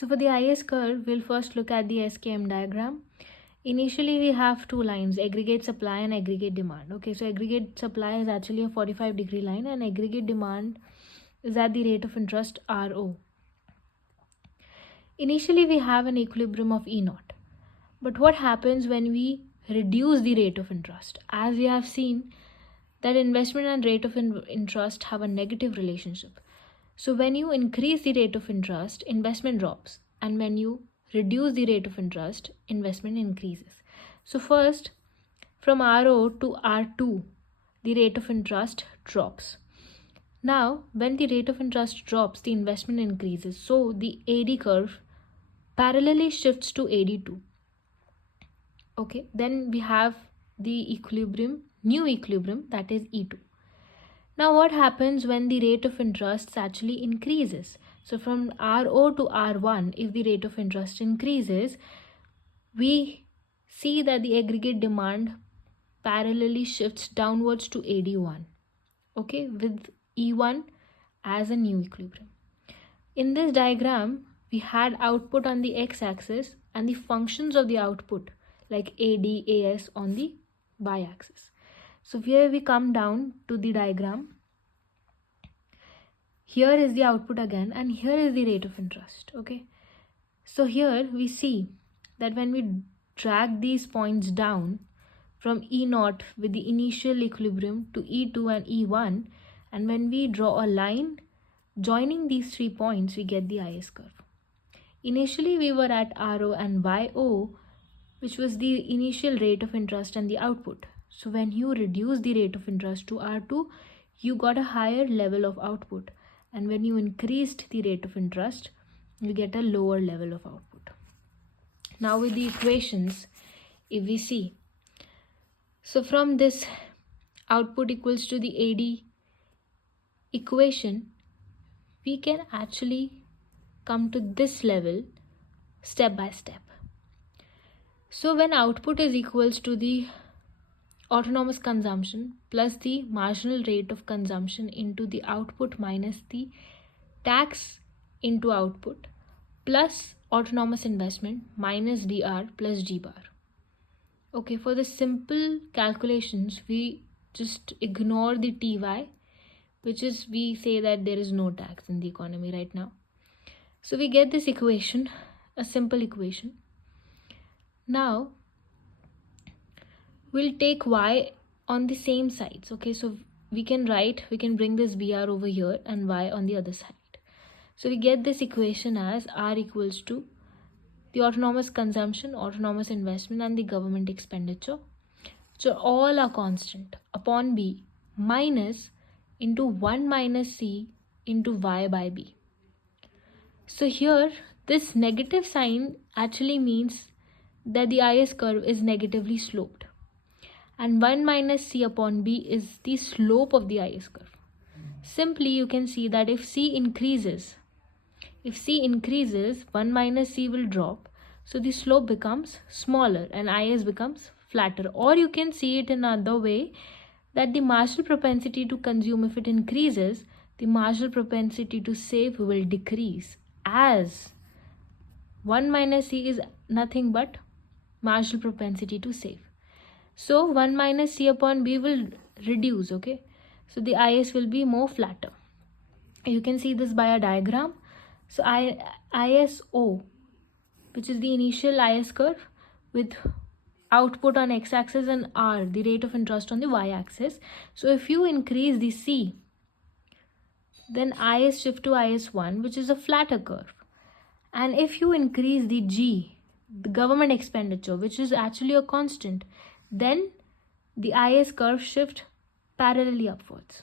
So for the IS curve, we'll first look at the SKM diagram. Initially, we have two lines, aggregate supply and aggregate demand. Okay, so aggregate supply is actually a 45-degree line and aggregate demand is at the rate of interest RO. Initially, we have an equilibrium of E naught. But what happens when we reduce the rate of interest? As we have seen that investment and rate of interest have a negative relationship. So when you increase the rate of interest, investment drops. And when you reduce the rate of interest, investment increases. So first, from RO to R2, the rate of interest drops. Now, when the rate of interest drops, the investment increases. So the AD curve parallelly shifts to AD2. Okay, then we have the equilibrium, new equilibrium, that is E2. Now what happens when the rate of interest actually increases? So from RO to R1, if the rate of interest increases, we see that the aggregate demand parallelly shifts downwards to AD1, okay, with E1 as a new equilibrium. In this diagram, we had output on the x-axis and the functions of the output like AD, AS on the y-axis. So here we come down to the diagram. Here is the output again and here is the rate of interest. Okay, so here we see that when we drag these points down from E0 with the initial equilibrium to E2 and E1, and when we draw a line joining these 3 points, we get the IS curve. Initially we were at RO and YO, which was the initial rate of interest and the output. So when you reduce the rate of interest to R2, you got a higher level of output. And when you increased the rate of interest, you get a lower level of output. Now with the equations, if we see, so from this output equals to the AD equation, we can actually come to this level step by step. So when output is equals to the autonomous consumption plus the marginal rate of consumption into the output minus the tax into output plus autonomous investment minus DR plus G bar. Okay, for the simple calculations, we just ignore the TY, which is we say that there is no tax in the economy right now. So we get this equation, a simple equation. Now we'll take y on the same sides. Okay, so we can bring this BR over here and y on the other side. So we get this equation as R equals to the autonomous consumption, autonomous investment and the government expenditure, so all are constant, upon B minus into 1 minus C into y by B. So here this negative sign actually means that the IS curve is negatively sloped, and 1 minus C upon B is the slope of the IS curve. Simply you can see that if C increases, 1 minus C will drop, so the slope becomes smaller and IS becomes flatter. Or you can see it in another way, that the marginal propensity to consume, if it increases, the marginal propensity to save will decrease, as 1 minus C is nothing but marginal propensity to save. So 1 minus C upon B will reduce, okay? So the IS will be more flatter. You can see this by a diagram. So ISO, which is the initial IS curve with output on x-axis and R, the rate of interest on the y-axis. So if you increase the C, then IS shift to IS1, which is a flatter curve. And if you increase the G, the government expenditure, which is actually a constant, then the IS curve shift parallelly upwards.